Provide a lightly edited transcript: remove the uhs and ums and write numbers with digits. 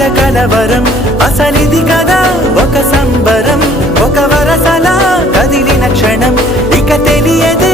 తెగ కలవరం అసలిది కదా ఒక సంబరం ఒక వరసలా కదిలిన క్షణం ఇక తెలియదే